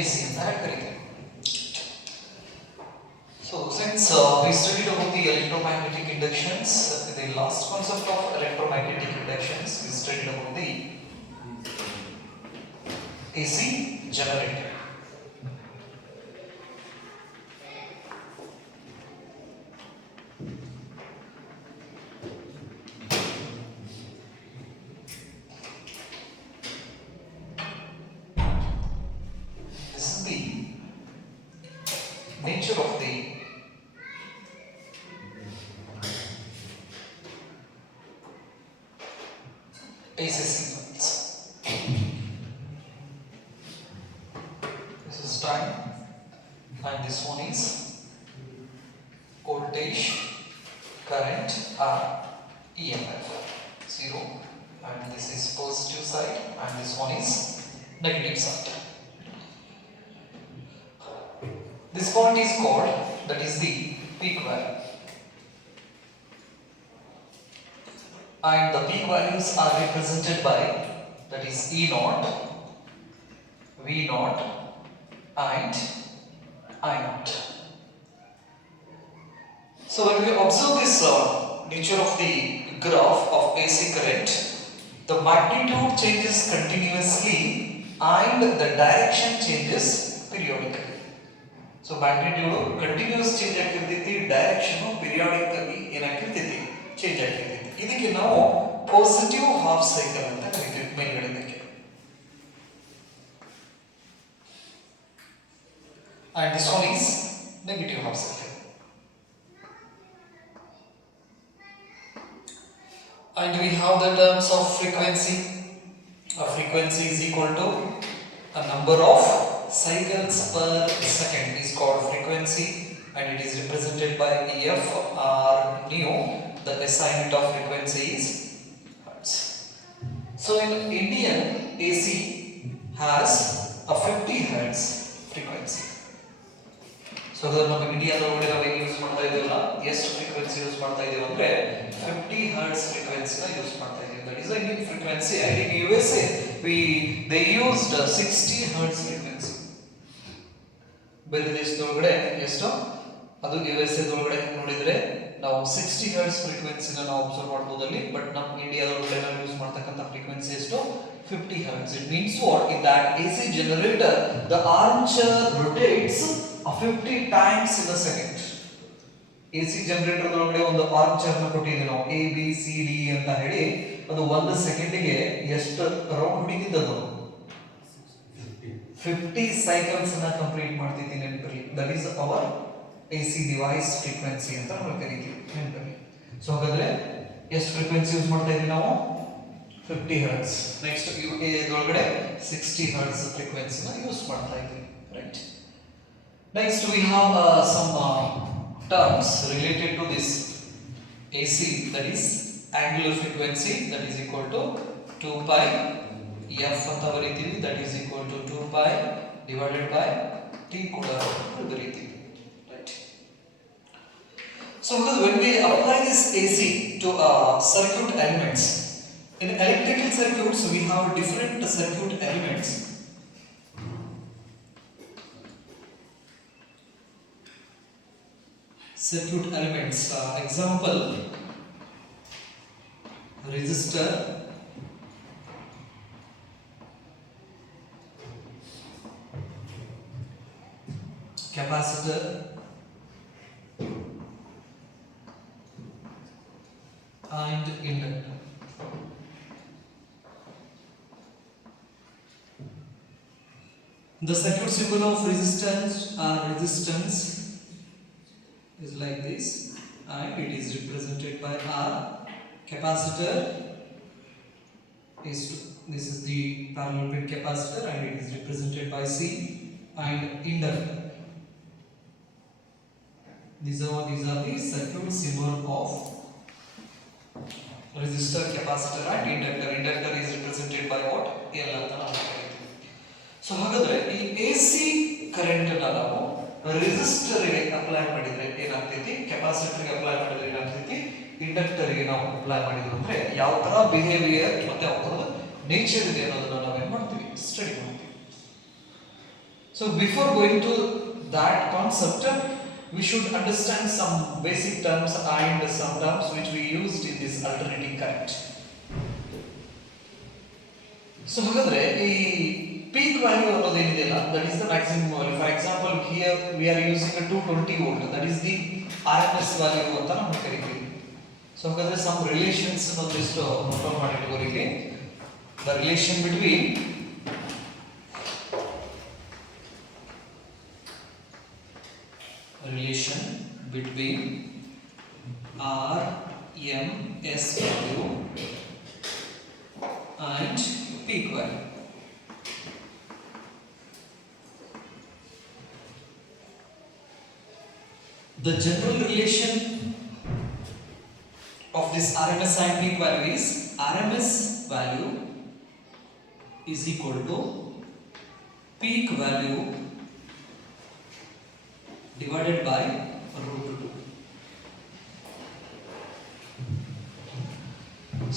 AC ಅಂತ ಕರೀತೀವಿ. So since we studied about the electromagnetic inductions, the last concept of electromagnetic inductions, we studied about the AC generator. This is the nature of the AC signals. This is time and this one is voltage, current or EMF 0, and this is positive side and this one is negative side. This point is called, that is the peak value, and the peak values are represented by, that is E naught, V naught and I naught. So when we observe this nature of the graph of AC current, the magnitude changes continuously and the direction changes periodically. So magnitude continuous change ಆಗ್ತಿರ್ತೈತಿ, direction periodic ಆಗಿ ಏನಾಗ್ತಿರ್ತೈತಿ, ಚೇಂಜ್ ಆಗ್ತಿರ್ತೈತಿ. ಇದಕ್ಕೆ ನಾವು positive half cycle ಅಂತ ಕರಿತೀವಿ ಮೇಲ್ಗಡೆದಕ್ಕೆ. And this one is negative half cycle. And we have the terms of frequency. A frequency is equal to a number of cycles per second is called frequency, and it is represented by F or nu. The SI unit of frequency is hertz. So in Indian AC has a 50 hertz frequency. So ನಮ್ಮ ಇಂಡಿಯಾದೊಳಗಡೆ ನಾವು ಏನು ಯೂಸ್ ಮಾಡ್ತಾ ಇದೀವಲ್ಲ, ಎಷ್ಟು frequency use ಮಾಡ್ತಾ ಇದೀವಿ ಅಂದ್ರೆ 50 ಹರ್ಟ್ಸ್ ಫ್ರೀಕ್ವೆನ್ಸಿನ ಯೂಸ್ ಮಾಡ್ತಾ ಇದೀವಿ. That is the Indian frequency. And in USA they used 60 hertz frequency. ಬೇರೆ ದೇಶದೊಳಗಡೆ ಎಷ್ಟು, ಅದು USA ದೊಳಗಡೆ ನೋಡಿದ್ರೆ ನಾವು 60 ಹರ್ಟ್ಸ್ ಫ್ರೀಕ್ವೆನ್ಸಿನ ನಾವು ಅಬ್ಸರ್ವ್ ಮಾಡಬಹುದಲ್ಲಿ, ಬಟ್ ನಮ್ಮ ಇಂಡಿಯಾದೊಳಗಡೆ ನಾವು ಯೂಸ್ ಮಾಡ್ತಕ್ಕಂಥ ಫ್ರೀಕ್ವೆನ್ಸಿ ಎಷ್ಟು, 50 hertz. It means what? In that AC generator, the armature rotates 50 times in a second. AC generator ಒಳಗಡೆ ಒಂದು ಆರ್ಮಚರ್ ನ ಕೊಟ್ಟಿದ್ದೀವಿ ನಾವು, A B C D ಅಂತ ಹೇಳಿ. ಅದು 1 ಸೆಕೆಂಡಿಗೆ ಎಷ್ಟು ರೌಂಡ್ ಹೊಡಿತಿದೆ, ಅದು 50 ಸೈಕಲ್ಸ್ ಅನ್ನ ಕಂಪ್ಲೀಟ್ ಮಾಡ್ತಿದ್ದೀನಿ ನೆನಪಿರಲಿ. That is our AC device frequency ಅಂತ ನಾವು ಕರಿತೀವಿ, ನೆನಪಿರಲಿ. ಸೊ ಹಾಗಾದ್ರೆ ಎಷ್ಟು ಫ್ರೀಕ್ವೆನ್ಸಿ ಯೂಸ್ ಮಾಡ್ತಾ ಇದೀವಿ ನಾವು, 50 ಹರ್ಟ್ಸ್. ನೆಕ್ಸ್ಟ್ ಇದರೊಳಗಡೆ 60 ಹರ್ಟ್ಸ್ ಫ್ರೀಕ್ವೆನ್ಸಿನ ಯೂಸ್ ಮಾಡ್ತಾ ಇದ್ದೀವಿ, right. Next we have some terms related to this AC, that is angular frequency, that is equal to 2 pi f ಅಂತ ಬರೀತೀವಿ, that is equal to 2 pi divided by t ಕೂಡ ಬರೀತೀವಿ, right. So when we apply this AC to circuit elements, in electrical circuits we have different circuit elements. Circuit elements, example, resistor, capacitor, and inductor. The circuit symbol of resistance is like this, and it is represented by R. Capacitor is, this is the parallel plate capacitor, and it is represented by C. And inductor, these are the circuit symbol of resistor, capacitor and inductor. Inductor is represented by what? L ಅಂತ ನಾವು ಕರೀತೀವಿ. ಸೊ ಹಾಗಾದ್ರೆ ಈ AC current ಅನ್ನ ನಾವು ರೆಸಿಸ್ಟರ್ ಗೆ ಅಪ್ಲೈ ಮಾಡಿದ್ರೆ ಏನಾಗ್ತೈತಿ, ಕೆಪಾಸಿಟರ್ ಗೆ ಅಪ್ಲೈ ಮಾಡಿದ್ರೆ ಏನಾಗ್ತೈತಿ, ಇಂಡಕ್ಟರ್ ಗೆ ನಾವು ಅಪ್ಲೈ ಮಾಡಿದ್ರು ಅಂದ್ರೆ ಯಾವ ತರ ಬಿಹೇವಿಯರ್ ಮತ್ತೆ ಯಾವ ತರ ನೇಚರ್ ಇದೆ ಅನ್ನೋದನ್ನ ನಾವೇನ್ ಮಾಡ್ತೀವಿ, ಸ್ಟಡಿ ಮಾಡ್ತೀವಿ. So before going to that concept, we should understand some basic terms and some terms which we used in this alternating current. So ಹಾಗಾದ್ರೆ ಈ peak value ಅನ್ನೋದು ಏನಿದೆಯಲ್ಲ, that is the maximum value. For example, here we are using a 220 volt, that is the RMS value ಅಂತ ನಾವು ಕರಿತೀವಿ. So ಹಾಗಾದ್ರೆ some relations ಒಂದಿಷ್ಟು ನೋಟ್ ಮಾಡಿಟ್ಕೊಳ್ಳಿ. The relation between RMS value and peak value. The general relation of this RMS and peak value is RMS value is equal to peak value divided by root 2.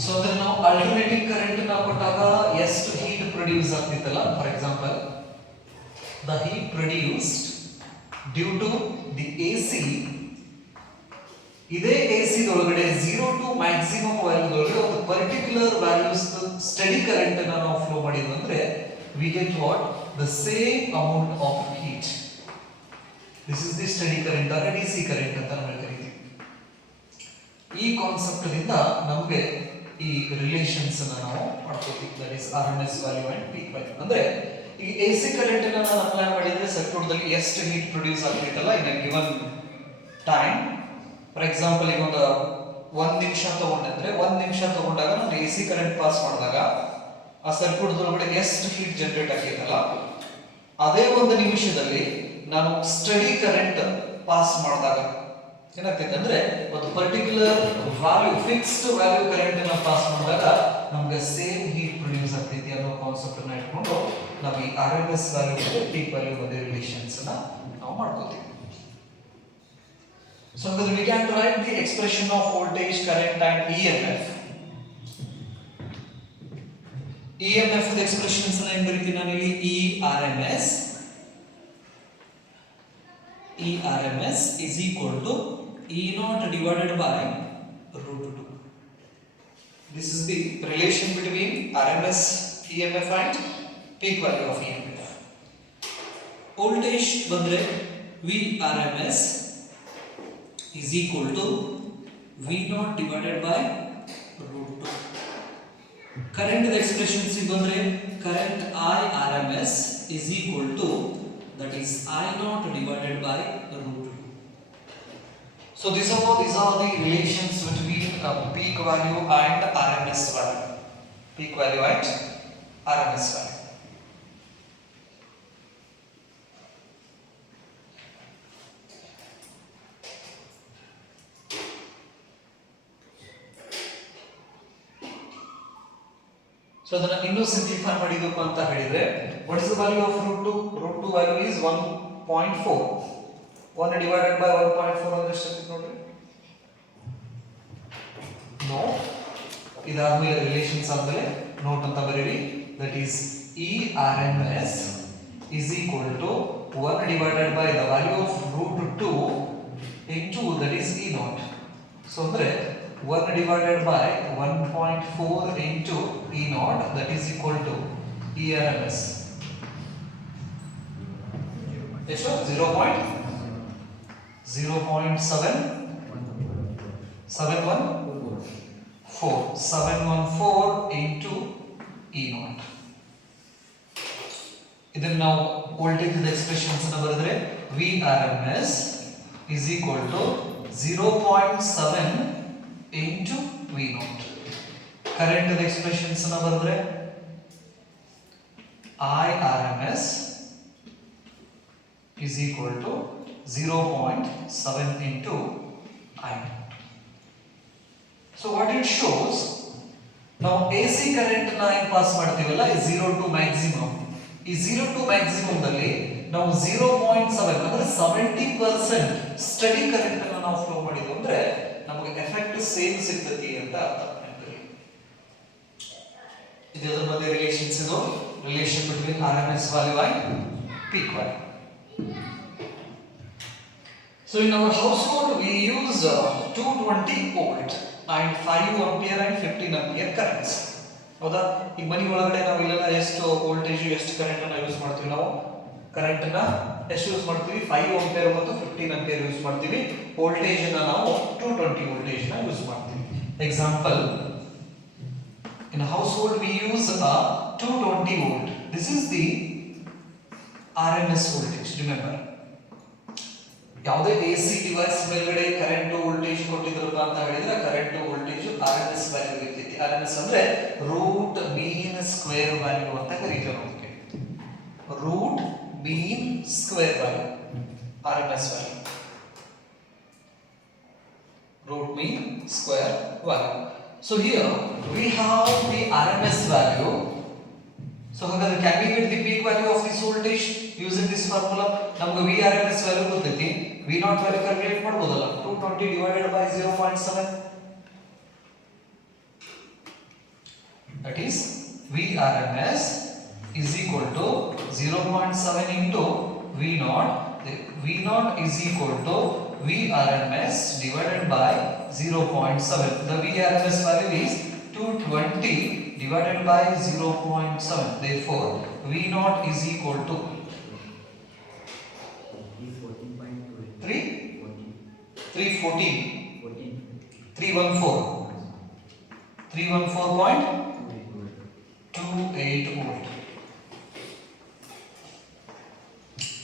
So then now alternating current na kottaga ಎಷ್ಟು heat produce ಆಗ್ತಿತ್ತಲ್ಲ, for example the heat produced due to the AC, ಇದೇ AC ದೊಳಗಡೆ 0 to maximum value ದೊಳಗಡೆ ಒಂದು particular values steady current ಅನ್ನು ನಾವು flow ಮಾಡಿದ್ವಿ ಅಂದ್ರೆ we get what, the same amount of heat. This is the steady current or DC current ಅಂತ ನಾವು ಕರೀತೀವಿ. ಈ ಕಾನ್ಸೆಪ್ಟ್ ದಿಂದ ನಮಗೆ ಈ ರಿಲೇಷನ್ಸ್ ಅನ್ನು ನಾವು ಮಾಡ್ಕೋತೀವಿ, that is RMS value and peak value. ಅಂದ್ರೆ ಈ AC ಕರೆಂಟ್ ಅನ್ನು ನಾನು ಅಪ್ಲೈ ಮಾಡಿದ್ರೆ ಸರ್ಕ್ಯೂಟ್ ದಲ್ಲಿ ಎಷ್ಟು ಹೀಟ್ ಪ್ರೊಡ್ಯೂಸ್ ಆಗ್ತಿತ್ತಲ್ಲ in a given time. For example ಈಗ ಒಂದು 1 ನಿಮಿಷ ತಗೊಂಡ್ರೆ 1 ನಿಮಿಷ ತಗೊಂಡಾಗ ನಾನು AC ಕರೆಂಟ್ ಪಾಸ್ ಮಾಡಿದಾಗ ಆ ಸರ್ಕ್ಯೂಟ್ ಒಳಗಡೆ ಎಷ್ಟು ಹೀಟ್ ಜನರೇಟ್ ಆಗಿತ್ತಲ್ಲ ಅದೇ 1 ನಿಮಿಷದಲ್ಲಿ ನಾನು ಸ್ಟಡಿ ಕರೆಂಟ್ ಪಾಸ್ ಮಾಡಿದಾಗ ಏನಾಗ್ತೈತೆ ಅಂದ್ರೆ ಒಂದು particular value, fixed value current ಅನ್ನು ಪಾಸ್ ಮಾಡಿದಾಗ ನಮಗೆ ಸೇಮ್ ಹೀಟ್ ಪ್ರೊಡ್ಯೂಸ್ ಆಗ್ತೈತಿ ಅನ್ನೋ ಕಾನ್ಸೆಪ್ಟ್ ಅನ್ನ ಇಟ್ಕೊಂಡು ನಾವು ಈ RMS ವ್ಯಾಲ್ಯೂ ಮತ್ತು ಪೀಕ್ ವ್ಯಾಲ್ಯೂ ಮಧ್ಯೆ ರಿಲೇಷನ್ಸ್ ಅನ್ನ ನಾವು ಮಾಡ್ಕೋತೀವಿ. So we can write the expression of voltage, current and EMF. EMF the expressions ಅನ್ನ ಏನು ಬರೀತೀನಿ ನಾನು ಇಲ್ಲಿ ERMS is equal to E0 divided by root 2. This is the relation between RMS EMF and peak value of EMF. Voltage ಬಂದ್ರೆ VRMS is equal to V0 divided by root 2. Current the expressions ಬಂದ್ರೆ current IRMS is equal to, that is I0 divided by root 2. So these are the relations between peak value and RMS value. Peak value and RMS value. So ಅದನ್ನ ಇನ್ನೂ ಸಿಂಪ್ಲಿಫೈ ಮಾಡಿದಪ್ಪ ಅಂತ ಹೇಳಿದ್ರೆ what is the value of root 2? Root 2 value is 1.4. 1 divided by 1.4 ಅಂದ್ರೆ ಎಷ್ಟು ನೋಡ್ರಿ. ನೋ, ಇದಾದ್ಮೇಲೆ ರಿಲೇಷನ್ಸ್ ಆದ್ಮೇಲೆ ನೋಟ್ ಅಂತ ಬರೀರಿ, that is ERMS is equal to 1 divided by the value of root 2 into, that is E0. So ಅಂದ್ರೆ 1 divided by 1.4 into E0, that is equal to ERMS. ಎಷ್ಟು 714 into E0. ಇದನ್ನ ನಾವು ವೋಲ್ಟೇಜ್ ಎಕ್ಸ್ಪ್ರೆಷನ್ಸ್ ಅನ್ನು ಬರೆದ್ರೆ VRMS is equal to 0.7 into V0. Current the expressions ಅನ್ನು ಬರೆದ್ರೆ IRMS is equal to 0.7 into I0. So what it shows, now AC current na ಏನು ಪಾಸ್ ಮಾಡ್ತೀವಲ್ಲ ಈ 0 to maximum, ಈ 0 to maximum ದಲ್ಲಿ ನಾವು 0.7 ಅಂದ್ರೆ 70% ಸ್ಟಡಿ ಕರೆಂಟ್ ಅನ್ನು ನಾವು ಫ್ಲೋ ಮಾಡಿದ್ವಿ ಅಂದ್ರೆ ನಮಗೆ ಎಫೆಕ್ಟ್ ಸೇಮ್ ಸಿಗ್ತತಿ ಅಂತ ಅರ್ಥ ಮಾಡ್ತೀವಿ. ಇದರ ಮಧ್ಯೆ ರಿಲೇಷನ್ಸ್ ಇದು relation between RMS value and peak value. So in our household we use 220 volt and 5 ampere and 15 ampere currents. ಹೌದಾ? ಈ ಮನೆ ಒಳಗಡೆ ನಾವು ಇಲ್ಲೆಲ್ಲ ಎಷ್ಟು ವೋಲ್ಟೇಜ್ ಎಷ್ಟು ಕರೆಂಟ್ ಅನ್ನು ಯೂಸ್ ಮಾಡ್ತೀವಿ ನಾವು ಕರೆಂಟ್ ಅನ್ನ ಎಷ್ಟು ಯೂಸ್ ಮಾಡ್ತೀವಿ 5 ಆಂಪಿಯರ್ ಮತ್ತು 15 ಆಂಪಿಯರ್ ಯೂಸ್ ಮಾಡ್ತೀವಿ ವೋಲ್ಟೇಜ್ ಅನ್ನ ನಾವು 220 ವೋಲ್ಟೇಜ್ ನ ಯೂಸ್ ಮಾಡ್ತೀವಿ example in a household we use a 220 volt this is the RMS voltage remember ಯಾವುದೇ AC ಡಿವೈಸ್ ಮೇಲ್ಗಡೆ ಕರೆಂಟ್ ವೋಲ್ಟೇಜ್ ಕೊಟ್ಟಿದ್ರಪ್ಪ ಅಂತ ಹೇಳಿದ್ರೆ ಕರೆಂಟ್ ವೋಲ್ಟೇಜ್ RMS ವ್ಯಾಲ್ಯೂ ಇರ್ತೈತಿ RMS ಅಂದ್ರೆ ರೂಟ್ ಮೀನ್ ಸ್ಕ್ವೇರ್ ವ್ಯಾಲ್ಯೂ ಅಂತ ಕರೀತೀವಿ ಅದಕ್ಕೆ root mean square value RMS value root mean square value so here we have the RMS value so ಹಾಗಾದ್ರೆ can we get the peak value of this voltage using this formula ನಮಗೆ VRMS value ಗೊತ್ತೈತಿ V naught value calculate ಮಾಡಬಹುದಲ್ಲ 220 divided by 0.7 that is VRMS is equal to 0.7 into V naught. V naught is equal to VRMS divided by 0.7. The VRMS value is 220 divided by 0.7. Therefore, V naught is equal to 314.28 volt.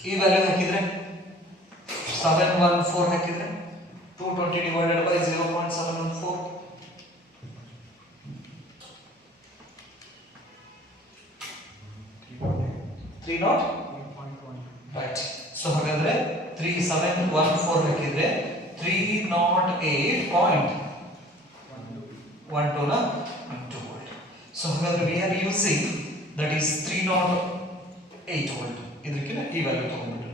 ಈ ವ್ಯಾಲ್ಯೂ ಹಾಕಿದ್ರೆ 714 ಹಾಕಿದ್ರೆ 220 divided by 0.714 301 right so ಹಾಗಾದ್ರೆ 3714 ಹಾಕಿದ್ರೆ 308.12 ನ 2 volt so ಹಾಗಾದ್ರೆ we are using that is 308 volt ಇದಕ್ಕೆ ಈ ವ್ಯಾಲ್ಯೂ ತಗೊಂಡ್ಬಿಟ್ರೆ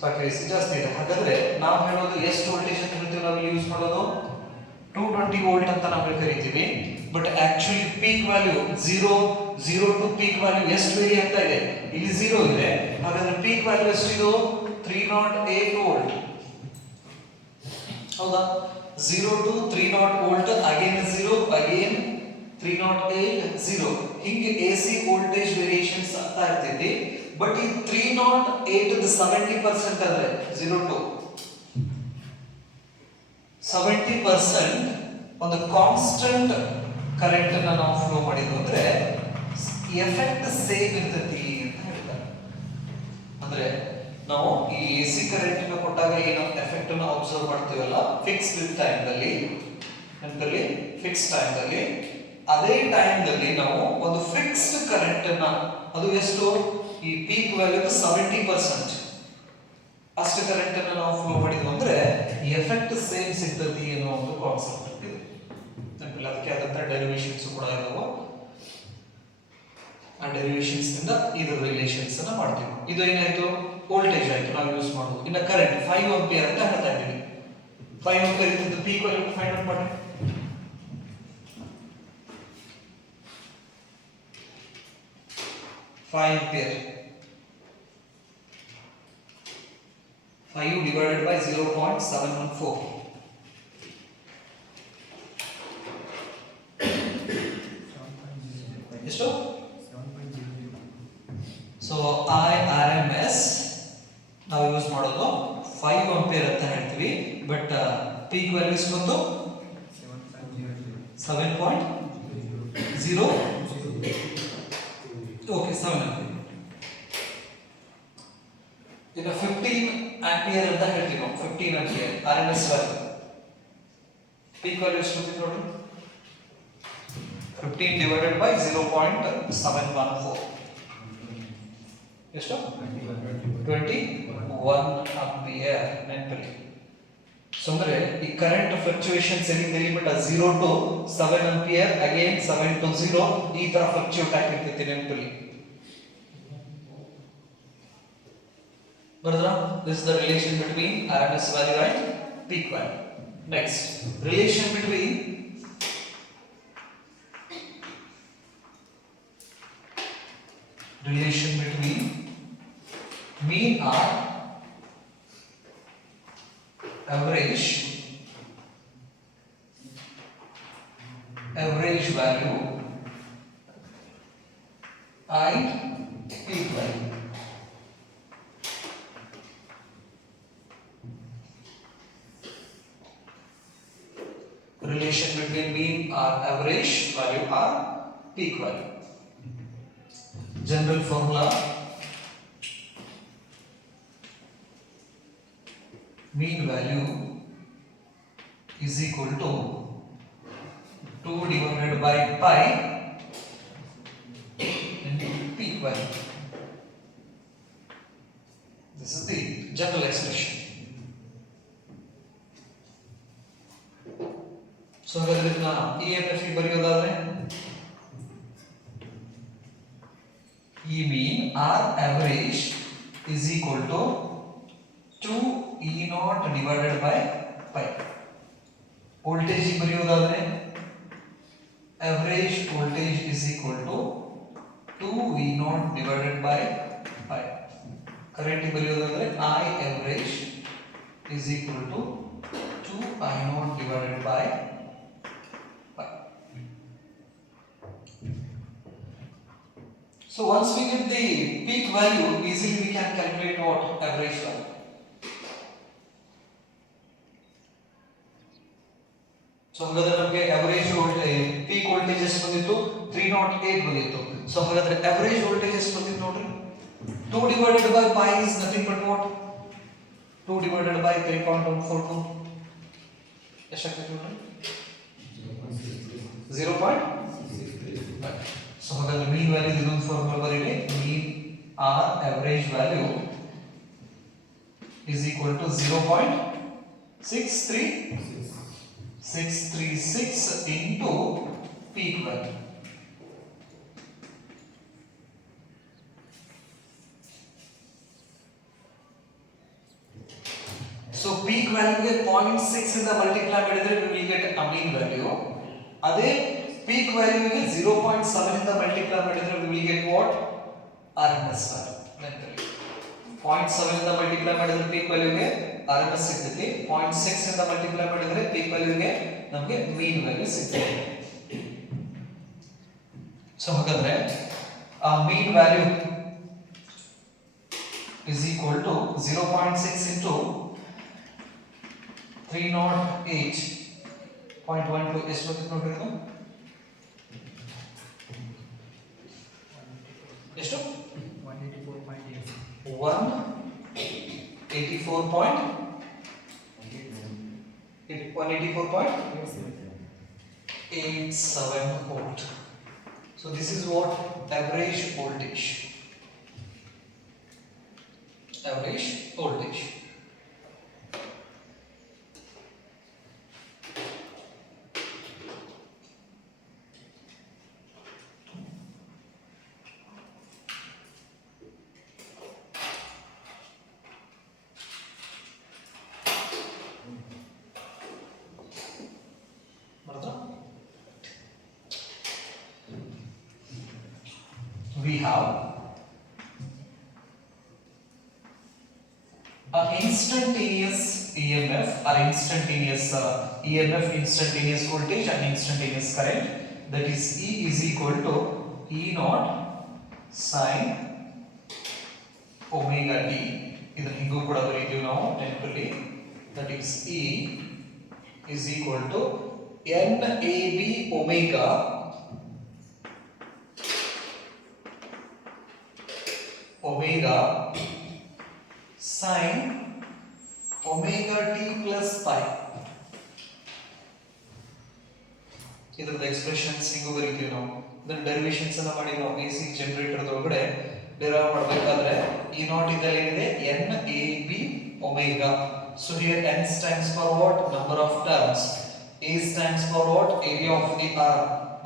ಸಾಕೇಸಿ ಜಾಸ್ತಿ ಇದೆ ಹಾಗಾದ್ರೆ ನಾವು ಹೇಳೋದು ಎಷ್ಟು ವೋಲ್ಟೇಜ್ ಅಂತ ಹೇಳ್ತೀವಿ ನಾವು ಯೂಸ್ ಮಾಡೋದು 220 ವೋಲ್ಟ್ ಅಂತ ನಾವು ಕರೀತೀವಿ but actually peak value 0 to peak value ಎಷ್ಟು ವೇರಿ ಆಗ್ತಾ ಇದೆ ಇಲ್ಲಿ 0 ಇದೆ ಹಾಗಾದ್ರೆ ಪೀಕ್ ವ್ಯಾಲ್ಯೂ ಎಷ್ಟಿದು 308 ವೋಲ್ಟ್ ಹೌದಾ 0 ಟು 308 ವೋಲ್ಟ್ ಅಗೇನ್ 0 ಅಗೇನ್ 308 0 ಹಿಂಗೆ AC ವೋಲ್ಟೇಜ್ ವೇರಿಯೇಷನ್ಸ್ ಆಗ್ತಾ ಇರ್ತೈತಿ ಬಟ್ ಈ 308 ದ 70% ಅಂದ್ರೆ 0 ಟು 70% ಒಂದು ಕಾನ್ಸ್ಟೆಂಟ್ ಕರೆಂಟ್ ಅನ್ನು ನಾವು ಫ್ಲೋ ಮಾಡಿದ್ವಿ ಅಂದ್ರೆ ಎಫೆಕ್ಟ್ ಸೇಮ್ ಇರ್ತೈತಿ ಅಂತ ಹೇಳ್ತಾರೆ ಅಂದ್ರೆ ನಾವು ಈ AC ಕರೆಂಟ್ ಅನ್ನು ಕೊಟ್ಟಾಗ ಏನು ಎಫೆಕ್ಟ್ ಅನ್ನು ಅಬ್ಸರ್ವ್ ಮಾಡ್ತೀವಲ್ಲ ಫಿಕ್ಸ್ಡ್ ಟೈಮ್ ದಲ್ಲಿ ನೆನಪಲ್ಲಿ ಫಿಕ್ಸ್ ಟೈಮ್ ದಲ್ಲಿ ಅದೇ ಟೈಮ್ ದಲ್ಲಿ ನಾವು ಒಂದು ಫಿಕ್ಸ್ಡ್ ಕರೆಂಟ್ ಅನ್ನ ಅದು ಎಷ್ಟು ಈ ಪೀಕ್ ವ್ಯಾಲ್ಯೂ 70% ಅಷ್ಟು ಕರೆಂಟ್ ಅನ್ನು ನಾವು ಫ್ಲೋ ಮಾಡಿದ್ವಿ ಅಂದ್ರೆ ಈ ಎಫೆಕ್ಟ್ ಸೇಮ್ ಸಿಗ್ತದೆ ಅನ್ನೋ ಒಂದು ಕಾನ್ಸೆಪ್ಟ್ ಇದೆ ನೆನಪಿಲ್ಲ ಅದಕ್ಕೆ ಆದಂತ ಡೆರಿವೇಶನ್ಸ್ ಕೂಡ ಇದಾವೆ ಆ ಡೆರಿವೇಶನ್ಸ್ ಇಂದ ಇದರ ರಿಲೇಷನ್ಸ್ ಅನ್ನ ಮಾಡ್ತೀವಿ ಇದು ಏನಾಯ್ತು ವೋಲ್ಟೇಜ್ ಆಯ್ತು ನಾವು ಯೂಸ್ ಮಾಡೋದು ಇನ್ನ ಕರೆಂಟ್ 5 ಆಂಪಿಯರ್ ಅಂತ ಹೇಳ್ತಾ ಇದ್ದೀವಿ 5 ಆಂಪಿಯರ್ ಇದ್ದು ಪೀಕ್ ವ್ಯಾಲ್ಯೂ ಫೈಂಡ್ ಔಟ್ ಮಾಡಿ 5 ampere 5 divided by 0.714 ಎಷ್ಟು ಸೊ IRMS ನಾವು ಯೂಸ್ ಮಾಡೋದು 5 ಆಂಪಿಯರ್ ಅಂತ ಹೇಳ್ತೀವಿ ಬಟ್ ಪೀಕ್ ವ್ಯಾಲ್ಯೂ ಎಷ್ಟು ಬಂತು 7.0 okay 7 ampere ಇನ್ನು 15 ಆಂಪಿಯರ್ ಅಂತ ಹೇಳ್ತೀವಿ ನಾವು 15 ampere RMS value peak value ಎಷ್ಟು ಬಂದಿದೆ ನೋಡಿ 15 divided by 0.714 ಎಷ್ಟು 21 ಆಂಪಿಯರ್ ನೆನಪಲ್ಲಿ ಸೊ ಅಂದ್ರೆ ಈ ಕರೆಂಟ್ ಫ್ಲಕ್ಚುಯೇಷನ್ಸ್ ಏನಿದೆ limit 0 to 7 ampere again 7 to 0 ಈ ತರ ಫ್ಲಕ್ಚುಯೇಟ್ ಆಗ್ತಿರ್ತೈತೆ ನೆನಪಲ್ಲಿ ಬರದ್ರಾ this is the relation between RMS value and peak value next relation between mean or average value and peak value. Relation between mean or average value or peak value. General formula: mean value is equal to 2 divided by pi into peak value. This is the general expression. So ಹಾಗಾದ್ರೆ ಇದನ್ನ EMF ಬರೆಯೋದಾದ್ರೆ E mean or average is equal to 2 E naught divided by pi. Voltage ಬರೆಯೋದಾದ್ರೆ average voltage is equal to 2 V naught divided by pi. Current ಬರೆಯೋದಾದ್ರೆ I average is equal to 2 I naught divided by pi. So once we get the peak value, easily we can calculate what average value. So ಹಾಗಾದ್ರೆ ನಮಗೆ average voltage peak voltage ಎಷ್ಟು ಬಂದಿತ್ತು 308 ಬಂದಿತ್ತು. So ಹಾಗಾದ್ರೆ average voltage ಎಷ್ಟು ಬಂದಿತ್ತು ನೋಡ್ರಿ 2 divided by pi is nothing but what 2 divided by 3.142 ಎಷ್ಟಾಗ್ತದೆ ನೋಡ್ರಿ 0.63. So ಹಾಗಾದ್ರೆ mean value ಇದೊಂದು ಫಾರ್ಮುಲಾ ಬರೀರಿ mean or average value is equal to 0.636 into peak value. So peak value ಗೆ 0.6 ಇಂದ ಮಲ್ಟಿಪ್ಲೈ ಮಾಡಿದ್ರೆ we will get a mean value. ಅದೇ peak value ಗೆ 0.7 ಇಂದ ಮಲ್ಟಿಪ್ಲೈ ಮಾಡಿದ್ರೆ we will get what RMS value. ನೆನಪಿರಲಿ 0.7 ಇಂದ ಮಲ್ಟಿಪ್ಲೈ ಮಾಡಿದ್ರೆ peak value ಗೆ RMS ಸಿಗ್ತೈತಿ 0.6 ಇಂದ ಮಲ್ಟಿಪ್ಲೈ ಮಾಡಿದ್ರೆ peak value ಗೆ ನಮಗೆ mean value ಸಿಗ್ತೈತಿ. So ಹಾಗಾದ್ರೆ mean value is equal to 0.6 into 308.12 ಎಷ್ಟು ಬರ್ತದೆ ನೋಡ್ರಿ ಇದು ಎಷ್ಟು 184.87 volt. So this is what average voltage. We have instantaneous EMF or instantaneous instantaneous voltage and instantaneous current, that is E is equal to E naught sin omega t. ಇದನ್ನ ಹಿಂಗೂ ಕೂಡ ಬರೀತೀವಿ ನಾವು ನೆನಪಲ್ಲಿ, that is E is equal to NAB omega sin omega t plus pi. ಇದರದ expressions ಹಿಂಗೂ ಬರೀತೀವಿ ನಾವು. ಇದನ್ನ ಡೆರಿವೇಷನ್ಸ್ ಅನ್ನ ಮಾಡಿ ನಾವು AC ಜನರೇಟರ್ ಒಳಗಡೆ ಡಿರೈವ್ ಮಾಡಬೇಕಾದ್ರೆ E naught ಇದ್ದಲ್ಲಿ ಏನಿದೆ NAB omega. So here N stands for what? Number of turns. A stands for what? Area of the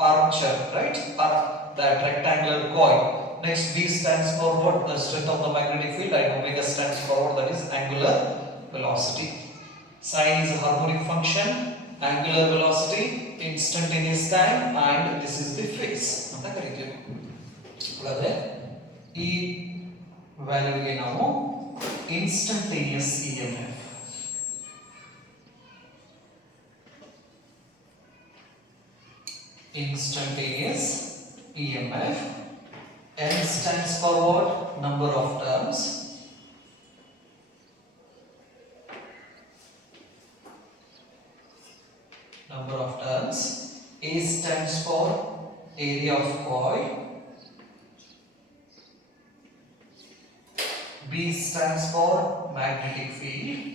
armature, right? Or that rectangular coil. Next, B stands for what? The strength of the magnetic field, and omega stands for what? That is angular velocity. Sin is a harmonic function, angular velocity, instantaneous time, and this is the phase. ಅಂತ ಕರೀತೀವಿ. ಹಾಗಾದ್ರೆ ಈ ವ್ಯಾಲ್ಯೂಗೆ ನಾವು instantaneous EMF. Instantaneous EMF. N stands for what? Number of terms. Number of terms. A stands for area of coil. B stands for magnetic field.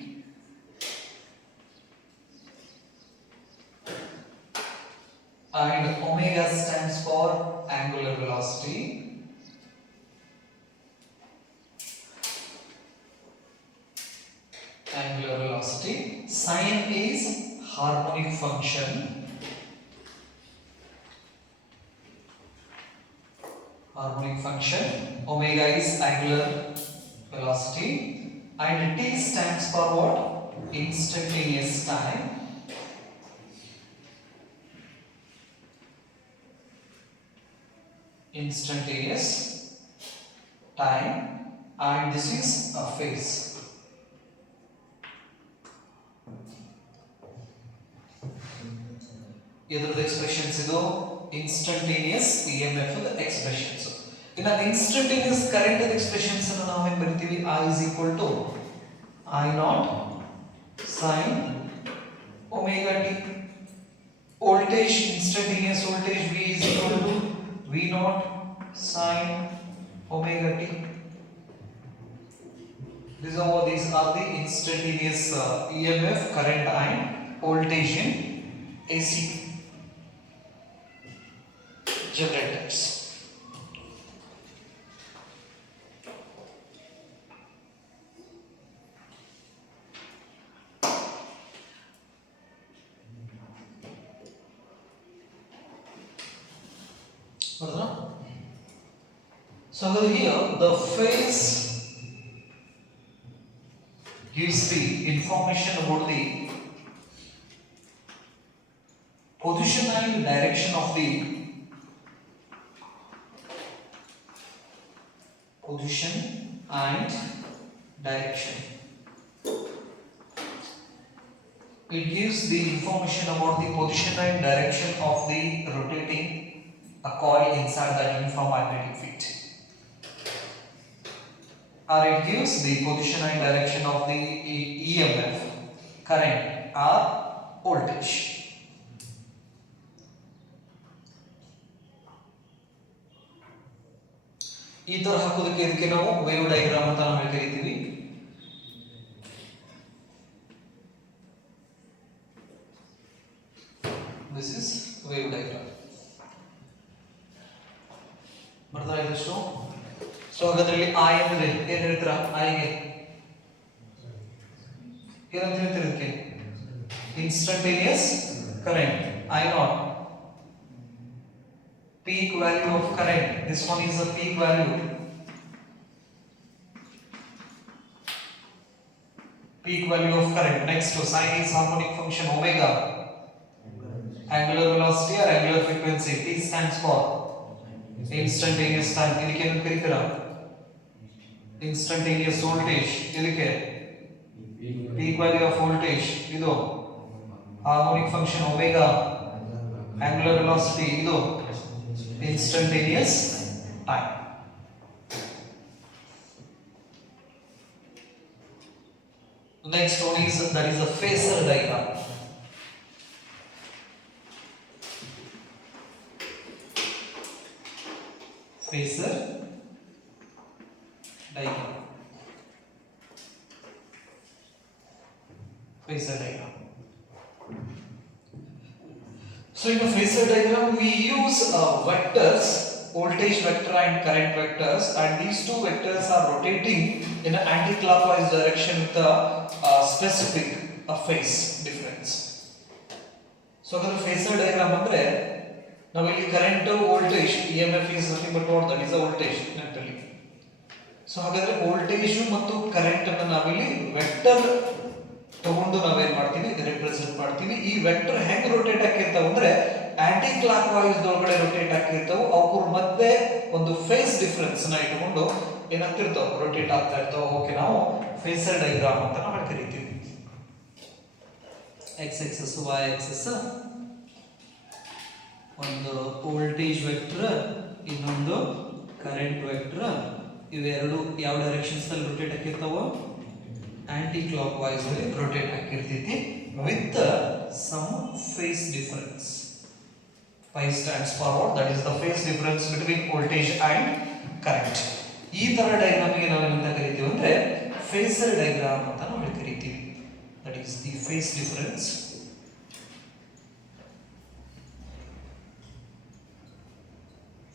And omega stands for angular velocity. Angular velocity. Sin is harmonic function. Harmonic function. Omega is angular velocity. And T stands for what? Instantaneous time. Instantaneous time, and this is a phase. ಇದರದ expressions ಇದು instantaneous EMF expressions. ಇನ್ನು instantaneous current expressions ಅನ್ನು ನಾವು ಏನು ಬರಿತೀವಿ? I is equal to I naught sin omega t. Voltage, instantaneous voltage V is equal to V naught sin omega t. These are the instantaneous EMF, current and voltage in AC generators. So here the phase gives the information about the position and direction of the position and direction. It gives the information about the position and direction of the rotating a coil inside the uniform magnetic field. Or it gives the position and direction of the EMF, current or voltage. ಈ ತರ ಹಾಕೋದಕ್ಕೆ ಇದಕ್ಕೆ ನಾವು wave diagram ಅಂತ ನಾವು ಕರೀತೀವಿ. This is wave diagram. ಬರ್ತಾ ಇದಷ್ಟು. ಸೊ ಹಾಗಾದ್ರೆ I ಅಂದ್ರೆ ಏನು ಹೇಳ್ತೀರಾ? I ಗೆ ಏನಂತ ಹೇಳ್ತೀರಾ? ಇದಕ್ಕೆ instantaneous current I naught. Peak value of current. This one is a peak value. Peak value of current. Next to sin is harmonic function omega. Angular velocity or angular frequency. T stands for instantaneous time. ಇದಕ್ಕೆ ಏನು ಕರೀತೀರಾ? Instantaneous voltage. ಇದಕ್ಕೆ peak value of voltage. ಇದು harmonic function omega. Angular velocity. ಇದು instantaneous time. Next one is that is a phasor diagram. Phasor diagram. Phasor diagram. So in the phasor diagram we use vectors, voltage vector and current vectors, and these two vectors are rotating in an anti-clockwise direction with a specific phase difference. So the phasor diagram andre now ಇಲ್ಲಿ current voltage EMF is nothing but what? That is a voltage ನೆನಪಲ್ಲಿ. ಸೊ ಹಾಗಾದ್ರೆ ವೋಲ್ಟೇಜ್ ಮತ್ತು ಕರೆಂಟ್ ಅನ್ನು ನಾವಿಲ್ಲಿ ವೆಕ್ಟರ್ ತಗೊಂಡು ನಾವೇನ್ ಮಾಡ್ತೀವಿ ರಿಪ್ರೆಸೆಂಟ್ ಮಾಡ್ತೀವಿ. ಈ ವೆಕ್ಟರ್ ಹೆಂಗ್ ರೋಟೇಟ್ ಆಗ್ತಿರ್ತಾವ ಅಂದ್ರೆ ಆಂಟಿ ಕ್ಲಾಕ್ ವೈಸ್ ಒಳಗಡೆ ರೊಟೇಟ್ ಆಗ್ತಿರ್ತಾವೆ ಅವ್ರು ಮತ್ತೆ ಒಂದು ಫೇಸ್ ಡಿಫರೆನ್ಸ್ ನ ಇಟ್ಕೊಂಡು ಏನಾಗ್ತಿರ್ತಾವ ರೊಟೇಟ್ ಆಗ್ತಾ ಇರ್ತಾವ. ಓಕೆ, ನಾವು ಫೇಸರ್ ಡೈಗ್ರಾಮ್ ಅಂತ ನಾವು ಕರಿತೀವಿ. ಎಕ್ಸ್ ಎಕ್ಸಸ್ ವೈ ಎಕ್ಸಸ್ ಒಂದು ವೋಲ್ಟೇಜ್ ವೆಕ್ಟರ್, ಇನ್ನೊಂದು ಕರೆಂಟ್ ವೆಕ್ಟರ್. ಇವೆರಡು ಯಾವ ಡೈರೆಕ್ಷನ್ಸ್ ಅಲ್ಲಿ ರೊಟೇಟ್ ಆಗಿರ್ತಾವ? ಆಂಟಿ ಕ್ಲಾಕ್ ವೈಸ್ ಅಲ್ಲಿ ರೊಟೇಟ್ ಆಗಿರ್ತೈತಿ with some phase difference. Phi stands for what? That is the phase difference between voltage and current. ಈ ತರ ಡಯಾಗ್ರಾಮಿಗೆ ನಾವು ಏನಂತ ಕರಿತೀವಿ ಅಂದ್ರೆ ಫೇಸರ್ ಡಯಾಗ್ರಾಮ್ ಅಂತ ನಾವು ಕರಿತೀವಿ. That is the phase difference.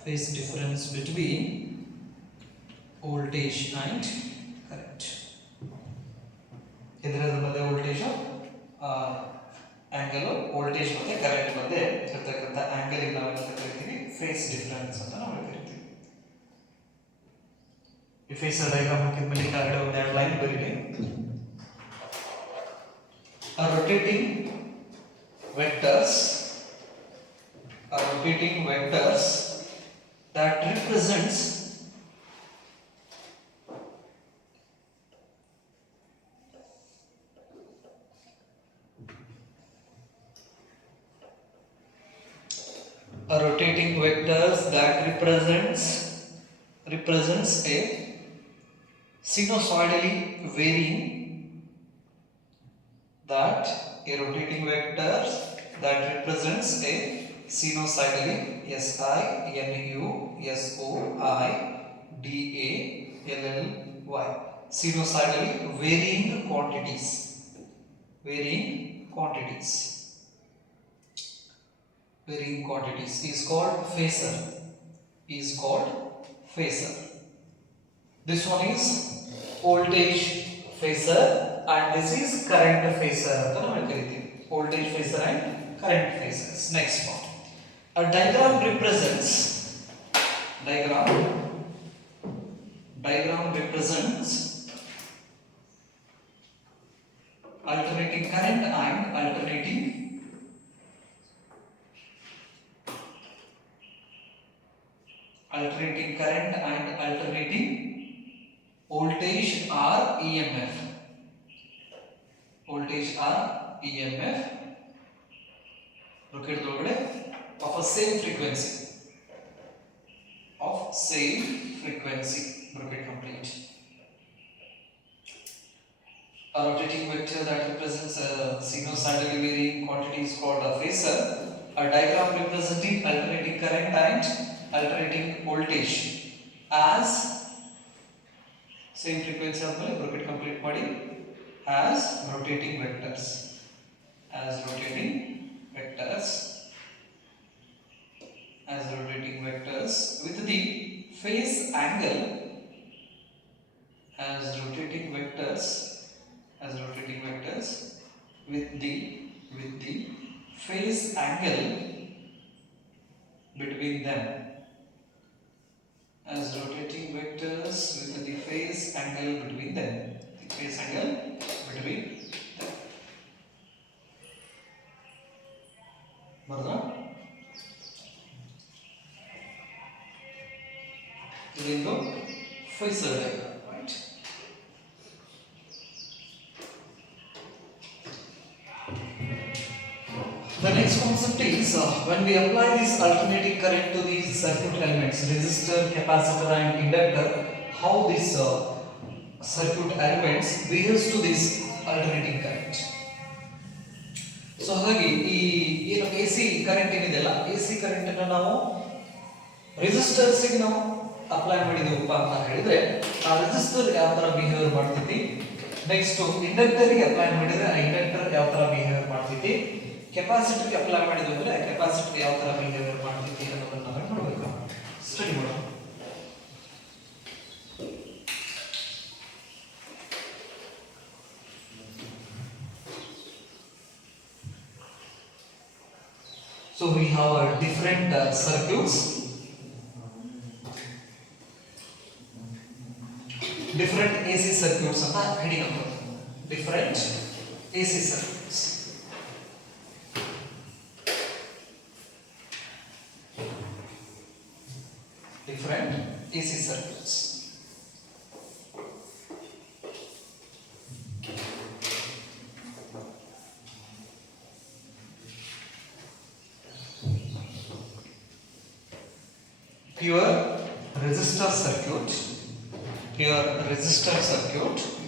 Phase difference between voltage and current. ಇದರ ಮಧ್ಯೆ ವೋಲ್ಟೇಜ್ ಆಂಗಲ್, ವೋಲ್ಟೇಜ್ ಮತ್ತೆ ಕರೆಂಟ್ ಮಧ್ಯೆ ಇರತಕ್ಕಂತ ಆಂಗಲ್ ನಾವು ಏನಂತ ಕರಿತೀವಿ? ಫೇಸ್ ಡಿಫರೆನ್ಸ್ ಅಂತ ನಾವು ಕರಿತೀವಿ. ಈ ಫೇಸರ್ ಡಯಾಗ್ರಾಮ್ ಹಾಕಿದ್ಮೇಲೆ ಕೆಳಗಡೆ ಒಂದು ಎರಡು ಲೈನ್ ಬರೀರಿ. rotating vectors that represents represents a sinusoidally varying that a rotating vectors that represents a sinusoidally sinusoidally sinusoidally varying quantities is called phasor. This one is voltage phasor and this is current phasor anta namu kariತೀವಿ. Voltage phasor and current phasors. Next one, a diagram represents alternating current and alternating voltage or EMF. Rocket ಒಳಗಡೆ of same frequency. Rocket complete. A rotating vector that represents a sinusoidally varying quantity is called a phasor. A diagram representing alternating current and alternating voltage as same frequency ಆದ್ಮೇಲೆ bracket complete ಮಾಡಿ as rotating vectors with the phase angle with the phase angle between them. As rotating vectors with the phase angle between them. ಬರ್ದಾ? ಇದೊಂದು phasor diagram, right? The next concept is when we apply this alternating current to these circuit elements, resistor, capacitor and inductor, how this circuit elements behaves to this alternating current. So ಹಾಗಾಗಿ ಈ ಏನು AC current ಏನಿದೆಯಲ್ಲ, AC current ಅನ್ನು ನಾವು ರೆಸಿಸ್ಟರ್ಸ್ ಗೆ ನಾವು ಅಪ್ಲೈ ಮಾಡಿದೆವಪ್ಪ ಅಂತ ಹೇಳಿದ್ರೆ ಆ ರೆಸಿಸ್ಟರ್ ಯಾವ ತರ ಬಿಹೇವಿಯರ್ ಮಾಡ್ತೈತಿ, ನೆಕ್ಸ್ಟ್ ಇಂಡಕ್ಟರ್ ಗೆ ಅಪ್ಲೈ ಮಾಡಿದ್ರೆ ಆ ಇಂಡಕ್ಟರ್ ಯಾವ ತರ ಬಿಹೇವಿಯರ್ ಮಾಡ್ತೈತಿ, ಕೆಪಾಸಿಟರ್ ಗೆ ಅಪ್ಲೈ ಮಾಡಿದ್ವಿ ಅಂದ್ರೆ ಕೆಪಾಸಿಟರ್ ಯಾವ ತರ ಬಿಹೇವಿಯರ್ ಮಾಡ್ತೈತಿ ಅನ್ನೋದನ್ನ ನಾವು ನೋಡಬೇಕು, ಸ್ಟಡಿ ಮಾಡೋಣ. So we have different circuits, different AC circuits ಅಂತ ಹೇಳಿ ನಾವು different AC circuits. different AC circuits. Pure resistor circuit